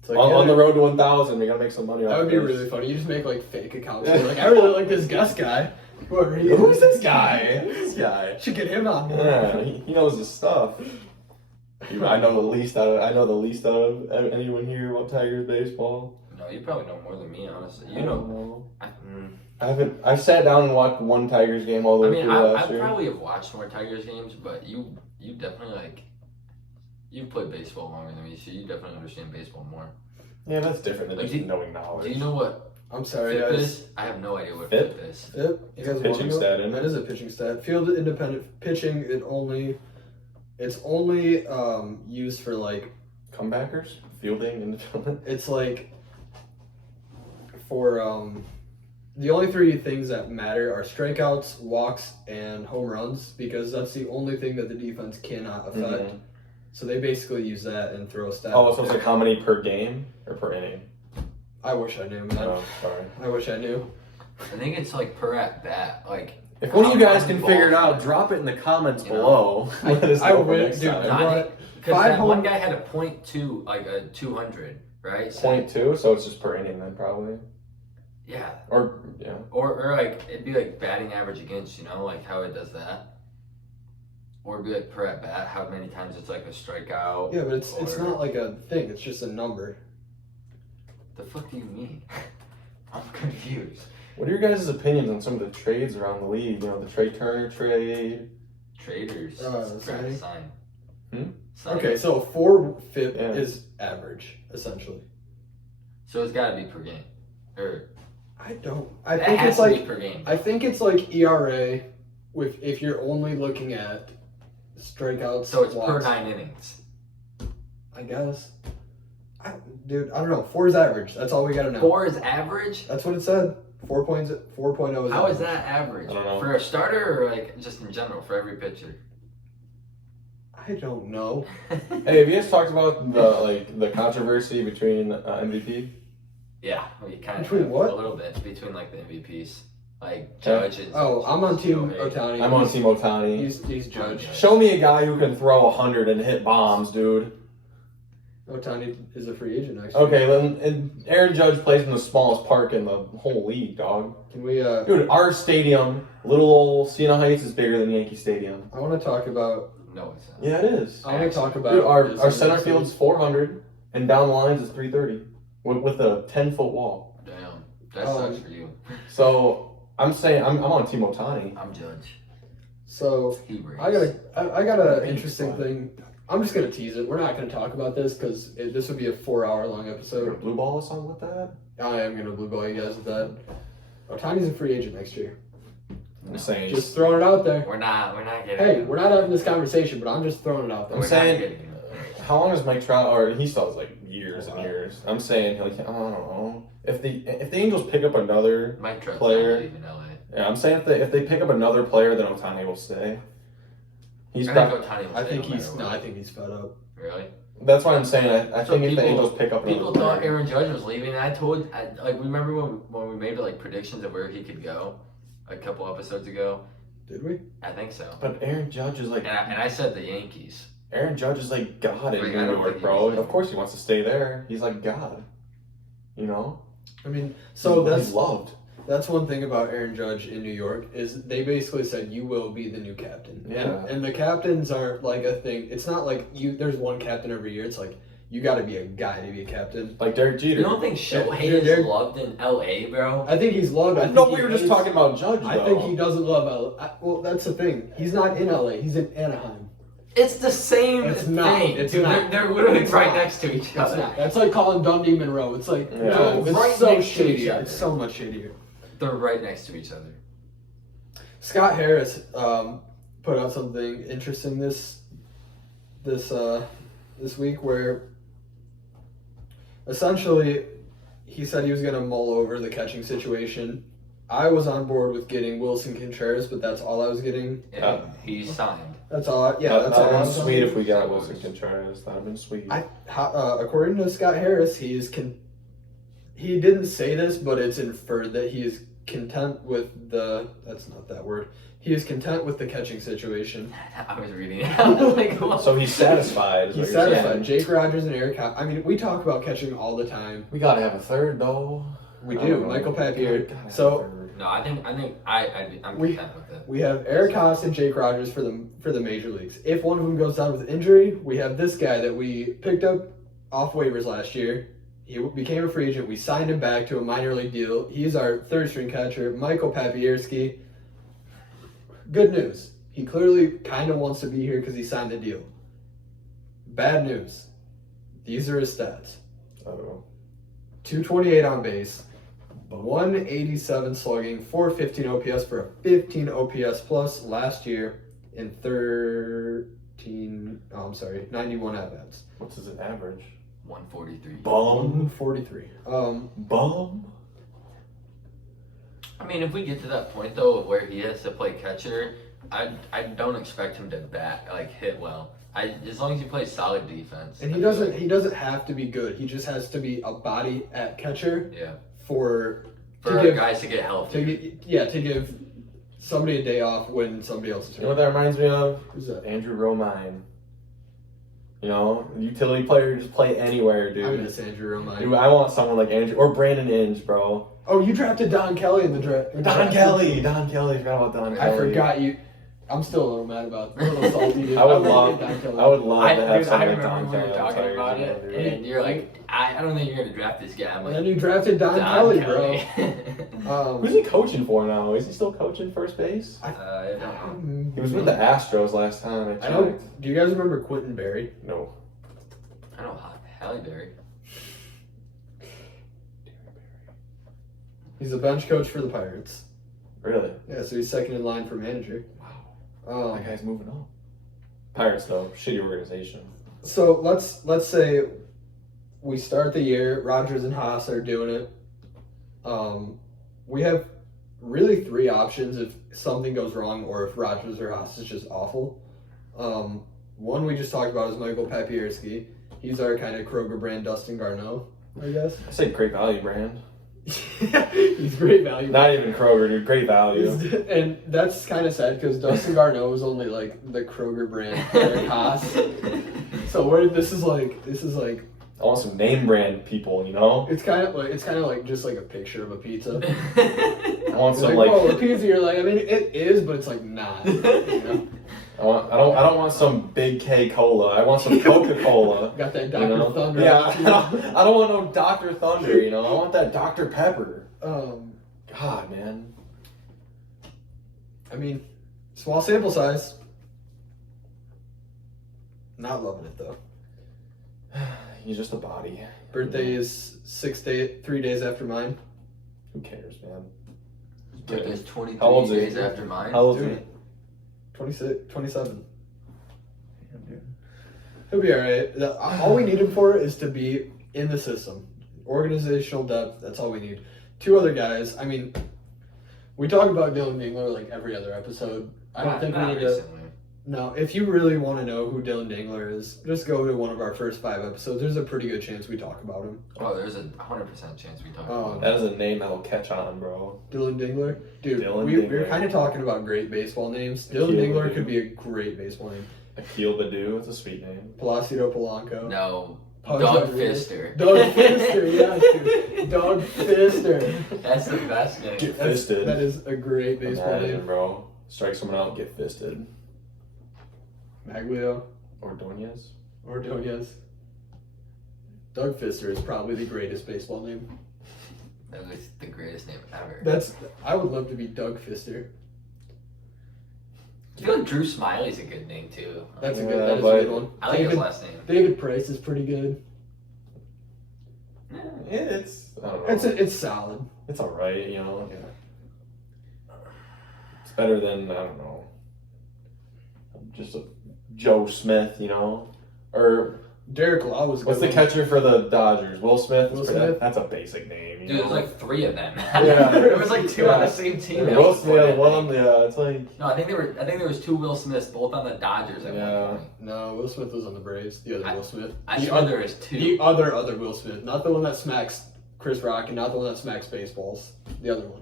It's like, On the road to 1,000, we gotta make some money that off would be this. really funny. You just make like fake accounts. You're like, I really like this Gus guy. Whoever he is. Who's this guy? Who's this guy? Should get him on. Yeah, he knows his stuff. I know the least out of anyone here about Tigers baseball. No, you probably know more than me, honestly. I don't know. I I've sat down and watched one Tigers game all the way through last year. I probably have watched more Tigers games, but you definitely you've played baseball longer than me, so you definitely understand baseball more. Yeah, that's different than Like, just knowing knowledge. Do you know what I'm sorry, FIP guys. is? I have no idea what FIP? FIP is. Yep. You guys Pitching wanna know? stat, isn't That it? is a pitching stat. Field independent pitching. It's only used for like. Comebackers? Fielding and It's like for the only 3 things that matter are strikeouts, walks, and home runs because that's the only thing that the defense cannot affect. Mhm. So they basically use that and throw a stat. Oh, so it's like how many per game or per inning? I wish I knew, man. Oh, sorry. I wish I knew. I think it's like per at bat. Like If one of you guys how can many figure it balls- out, drop it in the comments You know, below. Let us I know will for win, next dude. time. No, I think- Because 5 that one home- guy had a .2, like a 200, right? So, 0.2, so it's just per inning then probably. yeah. Or yeah. Or like it'd be like batting average against, like how it does that. Or it'd be like per at bat, how many times it's like a strikeout. Yeah, but it's or- not like a thing. It's just a number. The fuck do you mean? I'm confused. What are your guys' opinions on some of the trades around the league? You know, the Trey Turner trade. Traders. Signing? Sign. Hmm? Sign. Okay, so 4 FIP Yeah. is average, essentially. So it's gotta be per game. Or I think it has it's to like be per game. I think it's like ERA with if you're only looking at strikeouts. So it's per walks, 9 innings. I guess. Dude, I don't know. 4 is average. That's all we gotta know. 4 is average? That's what it said. 4.0 is How is average. that average? I don't know. For a starter or like just in general for every pitcher? I don't know. Hey, have you guys talked about the controversy between MVP? Yeah, we kind of Between what? a little bit between like the MVPs, like Judge and. Oh, I'm on Team Shohei. Ohtani. I'm on Team Ohtani. He's Judge. Show me a guy who can throw 100 and hit bombs, dude. Ohtani is a free agent next year. Okay, then and Aaron Judge plays in the smallest park in the whole league, dog. Can we? Dude, our stadium, little old Siena Heights, is bigger than Yankee Stadium. I want to talk about. No, it's not. Yeah, it is. I want to talk about. Dude, our this center next field's 400, and down the lines is 330, with a 10-foot wall. Damn, that sucks for you. So I'm saying I'm on Team Ohtani. I'm Judge. So He raised. I got an interesting thing. I'm just gonna tease it. We're not gonna talk about this because this would be a 4-hour-long You're episode. gonna blue ball us on with that? I am gonna blue ball you guys with that. Ohtani's a free agent next year. I'm saying. Just throwing it out there. We're not getting. Hey, him. we're not having this conversation, but I'm just throwing it out there. I'm We're saying- not getting him. How long is Mike Trout? Or he still has like years and years. I'm saying like I don't know if the Angels pick up another Mike Trout's player. not leaving LA. Yeah, I'm saying if they pick up another player, then Ohtani will stay. He's I think probably, Ohtani will I stay think no he's matter no. what. I think he's fed up. Really. that's why I'm saying I So think if the people- Angels pick up another People player, thought Aaron Judge was leaving. Like remember when we made like predictions of where he could go, a couple episodes ago. Did we? I think so. but Aaron Judge is like And I said the Yankees. Aaron Judge is like God in Like, New I don't York, think bro. he's- Of course he wants to stay there. He's like God. You know? I mean, so he's that's loved. That's one thing about Aaron Judge in New York is they basically said you will be the new captain. Yeah. And the captains aren't like a thing. It's not like there's one captain every year. It's like you got to be a guy to be a captain. Like Derek Jeter. You don't think Shohei They're- is loved in LA, bro? I think he's loved. I think No, he we were just hates- talking about Judge though. I think he doesn't love LA. Well, that's the thing. He's not in LA. He's in Anaheim. It's the same It's thing. not. It's Dude, not. They're literally It's right not. next to each It's other. not. That's like calling Dundee Monroe. It's like Yeah. no, it's Right so next to each shady. other. It's so much shadier. They're right next to each other. Scott Harris put out something interesting this week where essentially he said he was going to mull over the catching situation. I was on board with getting Wilson Contreras, but that's all I was getting. Yeah, he's signed. That's all. That's That all. would I have was been on sweet board. if we got Wilson Contreras. That would have been sweet. According to Scott Harris, he didn't say this, but it's inferred that he is content with that's not that word. He is content with the catching situation. I was reading it. I was like, what? So he's satisfied. is He's what you're saying. satisfied. Jake Rogers and Eric. I mean, we talk about catching all the time. We gotta have a third though. We I do. don't know. Michael Papier. Gotta have a So third. No, I think I'm We- content with it. we have Eric Haas and Jake Rogers for the major leagues. If one of them goes down with injury, we have this guy that we picked up off waivers last year. He became a free agent. We signed him back to a minor league deal. He's our third string catcher, Michael Papierski. Good news. He clearly kind of wants to be here because he signed the deal. Bad news. These are his stats. Oh. 228 on base, 187 slugging, 415 OPS for a 15 OPS plus last year in 91 at-bats. What's his average? 143. Bum. 143. Bum. I mean, if we get to that point though, of where he has to play catcher, I don't expect him to hit well. As long as he plays solid defense. And he doesn't have to be good. He just has to be a body at catcher Yeah. for Guys to get healthy. to give somebody a day off when somebody else is You know what hurt. that reminds me of? Who's that? Andrew Romine. You know, utility player, just play anywhere, I dude. miss Andrew Romine. Dude, I want someone like Andrew or Brandon Inge, bro. Oh, you drafted Don Kelly in the draft. Don Kelly. Forgot about Don Kelly. I forgot you. I'm still a little mad about a little salty. Dude. I would wanted to love get Don Kelly. to have I someone like remember Don when we were Kelly. talking I'm about sorry, it, dude. and you're like, I don't think you're gonna draft this guy. I'm And like, then you drafted Don Kelly, bro. Who's he coaching for now? Is he still coaching first base? I don't know. He was with the Astros last time I checked. I don't. Do you guys remember Quentin Berry? No. I know Halle Berry. He's a bench coach for the Pirates. Really? Yeah, so he's second in line for manager. Wow. That guy's moving on. Pirates though, shitty organization. So let's say we start the year. Rogers and Haas are doing it. we have really 3 options if something goes wrong or if Rogers or Haas is just awful. One we just talked about is Michael Papierski. He's our kind of Kroger brand Dustin Garneau, I guess. I say great value brand. He's great value. Not even Kroger, dude. Great value. And that's kind of sad because Dustin Garneau is only like the Kroger brand Eric Haas. So this is like I want some name brand people, you know. it's kind of like just like a picture of a pizza. I want You're some like, like. oh, a pizza. You're like, I mean, it is, but it's like not. You know? I don't want some Big K Cola. I want some Coca-Cola. Got that You Dr. know? Thunder. Yeah, I don't want no Dr. Thunder, you know. I want that Dr. Pepper. God, man. I mean, small sample size. Not loving it though. He's just a body. Birthday is 3 days after mine. Who cares, man? Birthday's How 23 old's he? days after mine. How old is Dude. he? 26, 27. Damn, dude. He'll be alright. All we need him for is to be in the system. Organizational depth, that's all we need. 2 other guys. I mean, we talk about Dylan Dingler like every other episode. I don't think we Not need to. recently. No, if you really want to know who Dylan Dingler is, just go to one of our first 5 episodes. There's a pretty good chance we talk about him. Oh, there's a 100% chance we talk about That is a name that'll catch on, bro. Dylan Dingler? Dude, Dylan we were Dingler. kind of talking about great baseball names. Dylan Akil Dingler Badu. could be a great baseball name. Akil Badu, it's a sweet name. Placido Polanco. No, Pudge Doug Rodriguez. Fister. Doug Fister, yes, dude. Doug Fister. That's the best name. Get fisted. That is a great baseball Imagine, name. bro. Strike someone out, get fisted. Maglio. Ordonez. Ordonez. Doug Fister is probably the greatest baseball name. That was the greatest name ever. I would love to be Doug Fister. I feel like Drew Smiley's a good name too. That is a Yeah, good one. I like his last name. David Price is pretty good. Yeah, it's I don't know. It's solid. It's alright, you know. Yeah. It's better than I don't know. Just a Joe Smith, you know, or Derek Law was a good. what's the one. catcher for the Dodgers? Will Smith. Will Smith? That's a basic name. You Dude, know? there's like 3 of them. Yeah. There was like 2 on Yeah. the same team. that Will was before Smith, that one. name. Yeah, it's like No, I think there was 2 Will Smiths, both on the Dodgers at Yeah. one point. No, Will Smith was on the Braves. The other Will Smith. I The swear other- there is 2. The other Will Smith, not the one that smacks Chris Rock, and not the one that smacks baseballs. The other one.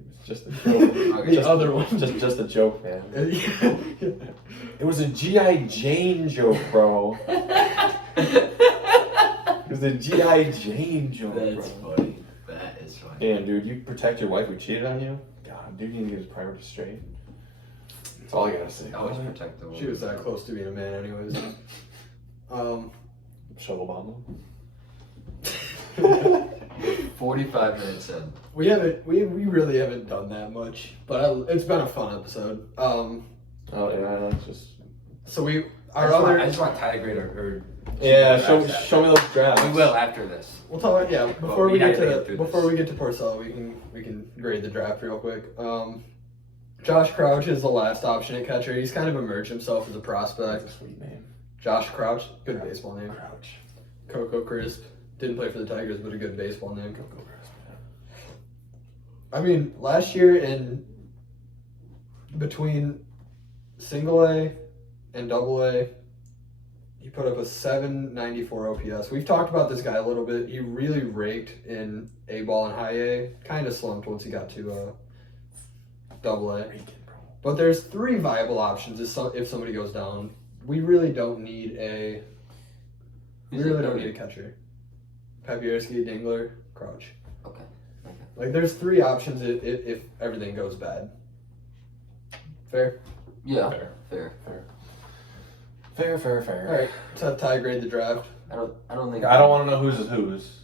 it was just a joke. Okay, The other one. just a joke, man. Yeah. It was a G.I. Jane joke, bro. It was a G.I. Jane joke, That's bro. funny. That is funny. Damn, dude, you protect your wife who cheated on you? God, dude, you need to get his priorities straight. That's all I gotta say. Always protect the woman. She was that close to being a man, anyways. Shovel bomb 45 minutes in. We really haven't done that much, but it's been a fun episode. Oh yeah, it's just So we I just want Ty to grade or yeah. drafts Show me those drafts. We will after this. we'll talk. Yeah, before we we get gotta to get through before this. we get to Porcello, we can grade the draft real quick. Josh Crouch is the last option at catcher. He's kind of emerged himself as a That's prospect. a sweet name. Josh Crouch, good baseball name. Crouch. Coco Crisp didn't play for the Tigers, but a good baseball name. I mean, last year in between single A and double A, he put up a 794 OPS. We've talked about this guy a little bit. He really raked in A ball and high A. Kind of slumped once he got to double A. But there's 3 viable options if somebody goes down. We really don't need a catcher. Papierski, Dingler, Crouch. Okay. Like there's 3 options if everything goes bad. Fair? Yeah. Fair. All right. Let's have Ty grade the draft. I don't think. I don't want to know who's.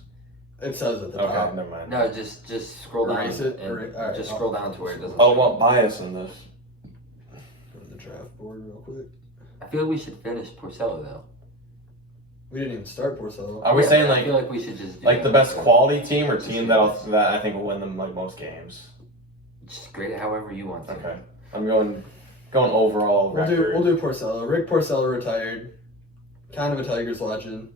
It says at the Okay, top. never mind. No, just scroll down. Erase it? And Alright, just I'll- scroll down to where it doesn't. I don't want bias in this. Go to the draft board real quick. I feel like we should finish Porcello though. We didn't even start Porcello. Are we Yeah, saying I like feel like we should just do like the that. best quality team or team that I think will win them like most games? Just grade it however you want to. Okay, I'm going overall record. We'll do Porcello. Rick Porcello retired. Kind of a Tigers legend.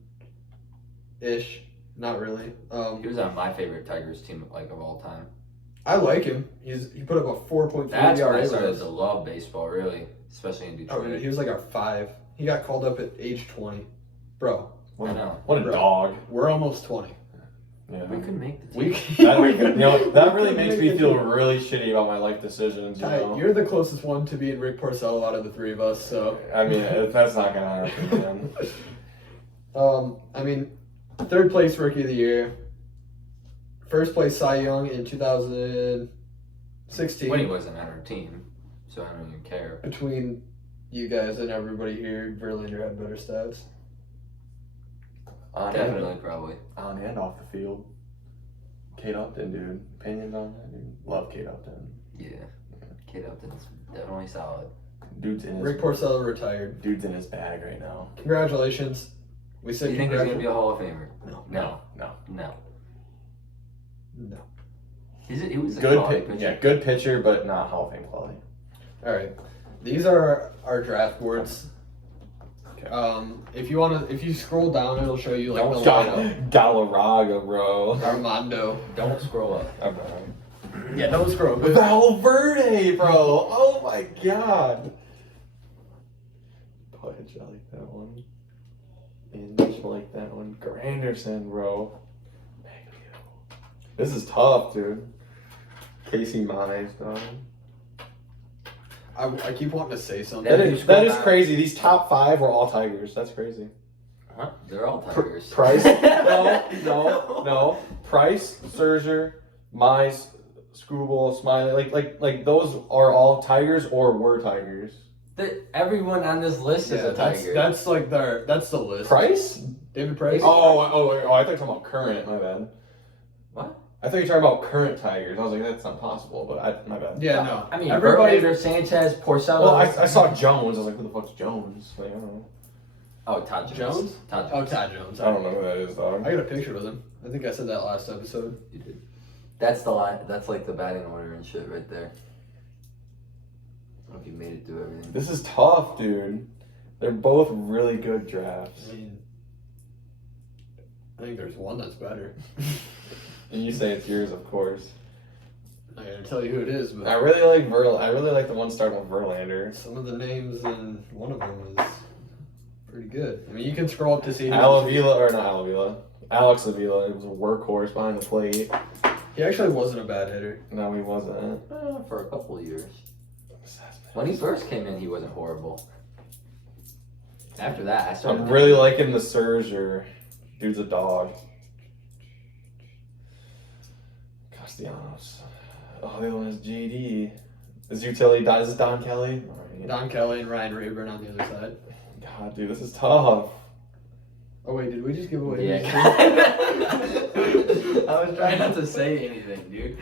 Ish. Not really. He was on my favorite Tigers team of all time. I like him. He put up a 4.3 That's when I ERA started last. to love baseball, really, especially in Oh, Detroit. he was like our 5. He got called up at age 20. Bro, I know. What a Bro. dog. we're almost 20. Yeah. We could make the We team. That really makes me feel really shitty about my life decisions. You Ty, know? you're the closest one to being Rick Porcello out of the 3 of us, so. I mean, that's not gonna happen, man. I mean, 3rd place Rookie of the Year. 1st place Cy Young in 2016. When he wasn't on our team, so I don't even care. Between you guys and everybody here, Verlander had better stats. Definitely, probably. On and off the field. Kate Upton, dude. Opinions on that, dude? Love Kate Upton. Yeah. Kate Upton's definitely solid. Dude's in his Rick Porcello retired. Dude's in his bag right now. Congratulations. We Do said you think he's going to be a Hall of Famer? No. No. No. No. No. He was a Good quality pitcher. pitcher. Yeah, good pitcher, but not Hall of Fame quality. All right. These are our draft boards. Okay. If you scroll down, it'll show you like Don't the lineup. Galarraga, bro. Armando. Don't scroll up. Yeah, don't scroll. But Valverde, bro. Oh my god. Pudge, I like that one. Inch, I like that one. Granderson, bro. This is tough, dude. Casey Mize, dog. I keep wanting to say something. That That is crazy. These top 5 were all Tigers. That's crazy. Huh? They're all Tigers. Price? No. Price, Scherzer, Mize, Scooble, Smiley. Like those are all Tigers or were Tigers. Everyone on this list is a Tiger. That's the list. Price? David Price. Oh, I thought you were talking about current. My bad. What? I thought you were talking about current Tigers. I was like, that's not possible, but my bad. Yeah, no. I mean, Everybody. Verlander, Sanchez, Porcello. Well, I saw Jones. I was like, who the fuck's Jones? Like, I don't know. Oh, Todd Jones. Jones? Todd Oh, Jones. Ty Jones. I don't know who that is, dog. I got a picture with him. I think I said that last episode. You did. That's the line. That's like the batting order and shit right there. I don't know if you made it through everything. This is tough, dude. They're both really good drafts. I mean, I think there's one that's better. And you say it's yours, of course. I gotta tell you who it is, but I really like I really like the one starting with Verlander. some of the names in one of them is pretty good. I mean, you can scroll up to see. Alex Avila. It was a workhorse behind the plate. He actually wasn't a bad hitter. No, he wasn't. For a couple of years. When he first came in, he wasn't horrible. After that, I started. I'm really liking the Scherzer. Dude's a dog. Castellanos. Oh, the other one is JD. Is utility? Is this Don Kelly? All right. Don Kelly and Ryan Rayburn on the other side. God, dude, this is tough. Oh wait, did we just give away? Yeah. I was trying not to say anything, dude.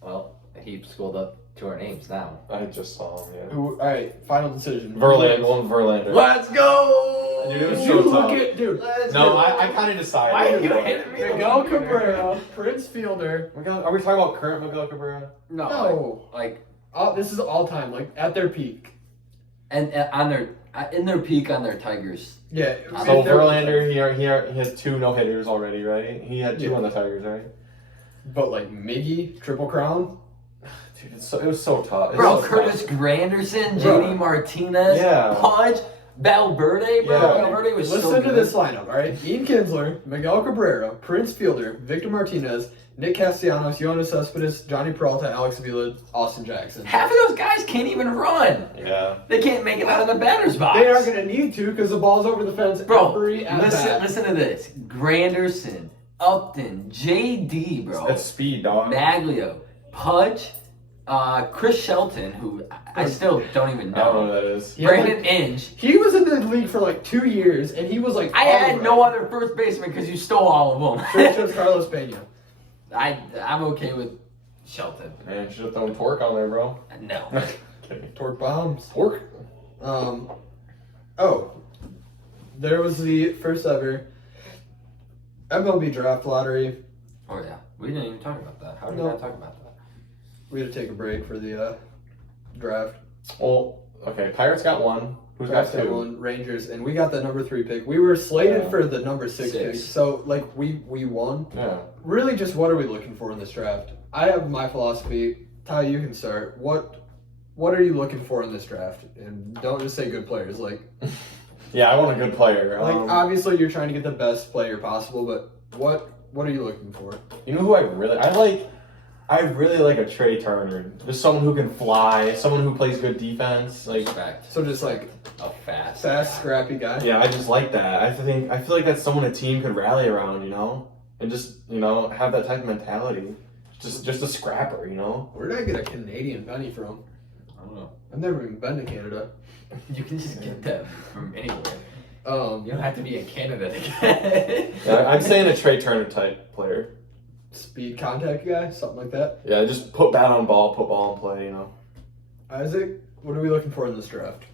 Well, he scrolled up to our names now. I just saw him, yeah. All right, final decision. Verlander. Let's go! Dude, it was Dude, so look tough. at dude. Let's No, go. I kind of decided. Why are you hitting me? Miguel Cabrera, Prince Fielder. Are we talking about current Miguel Cabrera? No, Like, this is all time, like at their peak. and on their in their peak on their Tigers. Yeah. So if they're- Verlander, he has 2 no hitters already, right? He had 2 Yeah. on the Tigers, right? But like Miggy, Triple Crown. Dude, it was so tough. It's Bro, so Curtis tough. Granderson, Bro. JD Martinez, Yeah. Pudge, Valverde, bro. Yeah. Valverde was Listen so to good. this lineup, all right? Ian Kinsler, Miguel Cabrera, Prince Fielder, Victor Martinez, Nick Castellanos, Yoenis Cespedes, Johnny Peralta, Alex Avila, Austin Jackson. Half of those guys can't even run. Yeah. They can't make it out of the batter's box. They aren't going to need to because the ball's over the fence Bro, every at bat. listen to this. Granderson, Upton, JD, bro. That's speed, dog. Maglio, Pudge, Chris Shelton, who I still don't even I don't know know. who that is. Yeah, Brandon like, Inge. he was in the league for like 2 years, and he was like. I all had right. no other first baseman because you stole all of them. Sure, chose Carlos Pena. I'm okay with Shelton. Man, should have thrown torque on there, bro. No. Kidding. Torque bombs. Torque? There was the first ever MLB draft lottery. Oh yeah, we didn't even talk about that. How did we No. not talk about that? We had to take a break for the draft. Well, Okay, Pirates got one. Who's Pirates got two? one, Rangers, and we got the number 3 pick. We were slated Yeah. for the number 6 pick, so like we won. Yeah. Really, just what are we looking for in this draft? I have my philosophy. Ty, you can start. What are you looking for in this draft? And don't just say good players. Like, Yeah, I want a good player. obviously you're trying to get the best player possible, but what are you looking for? You know who I really like a Trey Turner. Just someone who can fly, someone who plays good defense. Like, Respect. So just like A fast, scrappy guy. yeah, I just like that. I feel like that's someone a team could rally around, and just have that type of mentality. Just a scrapper, Where did I get a Canadian penny from? I don't know. I've never even been to Canada. You can just get them from anywhere. Um, You don't have to be in Canada to get. Yeah, I'm saying a Trey Turner type player. Speed contact guy, something like that. Yeah, just put bat on ball, put ball in play, Isaac, what are we looking for in this draft?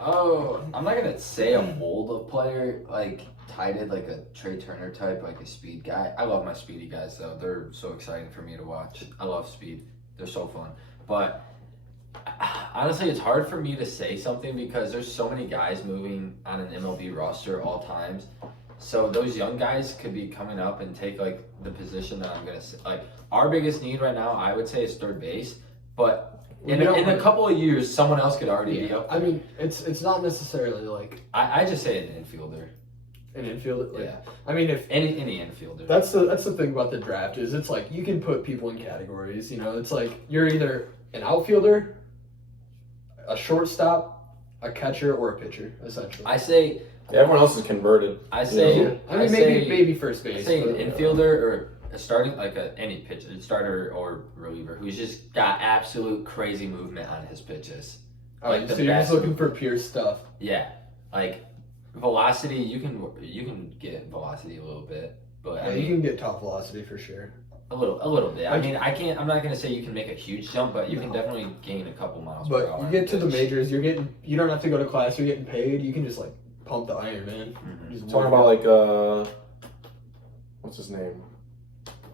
Oh, I'm not gonna say a mold of player like Ty did, like a Trey Turner type, like a speed guy. I love my speedy guys though; they're so exciting for me to watch. I love speed; they're so fun. But honestly, it's hard for me to say something because there's so many guys moving on an MLB roster all times. So those young guys could be coming up and take like the position that I'm gonna say. Like our biggest need right now, I would say, is third base. But in a couple of years, someone else could already be up there. I mean, it's not necessarily like I just say an infielder. an infielder. Like, Yeah. I mean, if Any infielder. that's the thing about the draft is it's like you can put people in categories. It's like you're either an outfielder, a shortstop, a catcher, or a pitcher. Essentially, I say Everyone else is converted. I say Yeah. I mean, maybe first I base. say an but, infielder or a starting like any pitcher, starter or reliever who's just got absolute crazy movement on his pitches. Oh, like so the you're just best- looking for pure stuff. Yeah, like velocity. You can get velocity a little bit, but Yeah, I mean you can get top velocity for sure. a little bit. I Like- mean I'm not gonna say you can make a huge jump, but you can definitely gain a couple miles per But hour. you on get to the pitch. majors, you don't have to go to class. You're getting paid. You can just like pump the iron, man. Mhm. Just Talking work about like what's his name?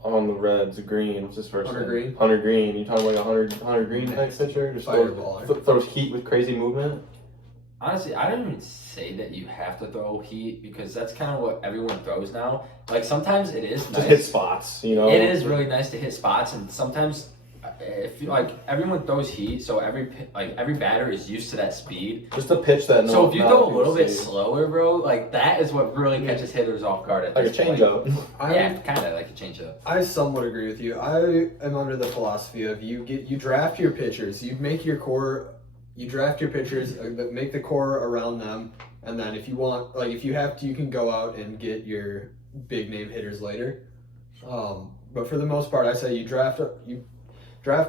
On the Reds, Green. What's his first Hunter name? Green? Hunter Green. You talking like a Hunter Green type pitcher? Just Fireballer. throws heat with crazy movement. Honestly, I don't even say that you have to throw heat because that's kind of what everyone throws now. Like sometimes it is Just nice. hit spots, It is really nice to hit spots, and sometimes if you like everyone throws heat, so every batter is used to that speed. Just a pitch that. So if you throw a little bit see. slower, bro, like that is what really catches hitters off guard at like a this point. changeup. Yeah, kind of like a changeup. I somewhat agree with you. I am under the philosophy of you draft your pitchers, you make your core, you draft your pitchers, make the core around them, and then if you want, like if you have to, you can go out and get your big name hitters later. But for the most part, I say you draft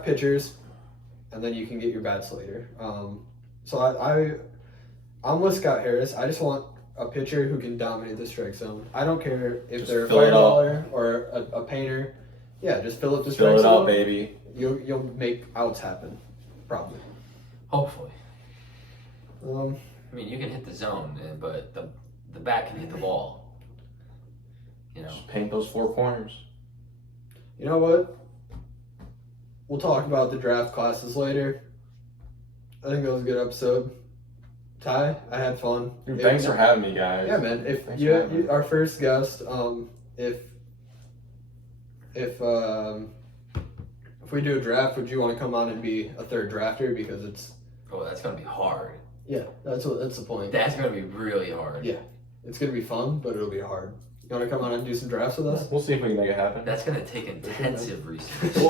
pitchers, and then you can get your bats later. So I'm with Scott Harris. I just want a pitcher who can dominate the strike zone. I don't care if Just they're a fill it up. fireballer or a painter. Yeah, just fill up the strike Fill it zone. up, baby. You'll make outs happen, probably. Hopefully. Um, I mean, you can hit the zone, but the bat can hit the ball. You know. Just paint those four corners. you know what? We'll talk about the draft classes later. I think that was a good episode. Ty, I had fun. Dude, thanks for having me, guys. Yeah, man. If Thanks for having me. our first guest, if we do a draft, would you want to come on and be a third drafter? Because it's Oh, that's gonna be hard. that's the point. That's gonna be really hard. Yeah. It's gonna be fun, but it'll be hard. You want to come on and do some drafts with us? We'll see if we can make it happen. That's gonna take intensive research. We'll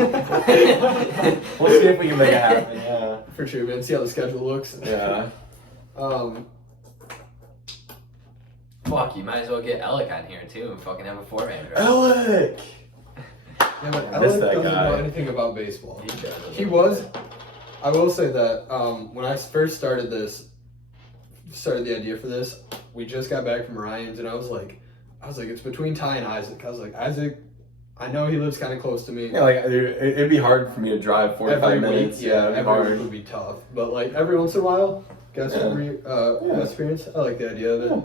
see if we can make it happen. Yeah. For sure, man. See how the schedule looks. Yeah. Fuck, you might as well get Alec on here too and fucking have a 4-man draft. Alec. Yeah, but I miss Alec that doesn't guy. know anything about baseball. He does. He was. I will say that when I first started the idea for this, we just got back from Ryan's, and I was like, it's between Ty and Isaac. I was like, Isaac, I know he lives kind of close to me. Yeah, like it'd be hard for me to drive 45 every minutes. week, It'd be every hard. week would be tough. But like every once in a while, guest Yeah. experience. I like the idea of it. Yeah.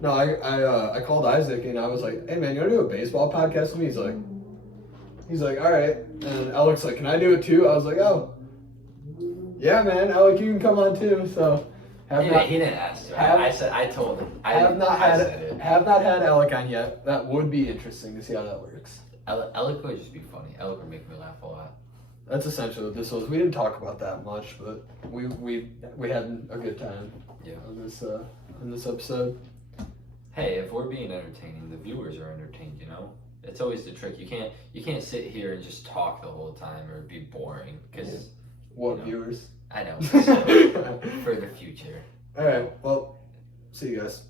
No, I called Isaac and I was like, hey man, you want to do a baseball podcast with me? He's like, all right. And Alec's like, can I do it too? I was like, oh. Yeah, man. Alec, you can come on too. So, He didn't ask. I told him. Have not said it. had Alec on yet. That would be interesting to see how that works. Alec would just be funny. Alec would make me laugh a lot. That's essentially what this was. We didn't talk about that much, but we had a good time. Yeah. On this episode. Hey, if we're being entertaining, the viewers are entertained. You know, it's always the trick. You can't sit here and just talk the whole time or it'd be boring. Because what viewers? I know. So, for the future. All right. Well, see you guys.